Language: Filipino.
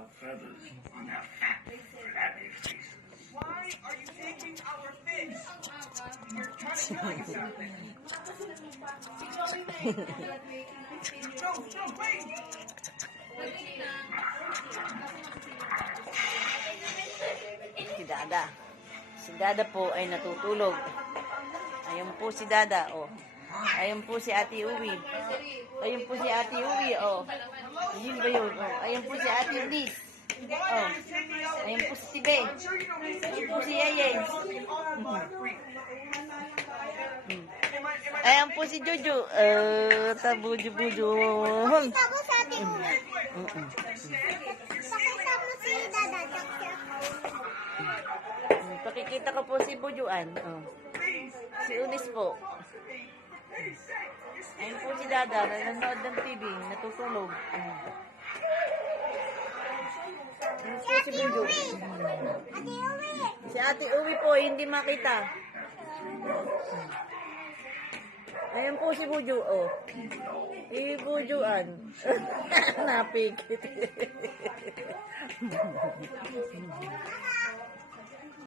without feathers on their fat, flabby faces. Why are you taking our fish? You're trying to kill us out there. No, wait! Si Dada. Si Dada po ay natutulog. Ayun po si Dada, oh. Ayun po si Ate Uwi. Ayun po si Ate Uwi, oh. Ayun ba yun? Oh. Ayun po si Ate Ulis. Oh. Ayun po si Tibe. Ayun po si Yayay. Ayun po si Jojo. Tabujo-bujo. Tapos sa ating pakisama si Dada. Pakikita ko po si Bujuan. Oh. Si Unis po. Ayun po si Dada. Nanonood ng TV. Natutulog. Ayun po si Bujo. Ate Uwi. Si Ate Uwi po, hindi makita. Ayun po si Bujo. Oh. Bujuan. Napikit.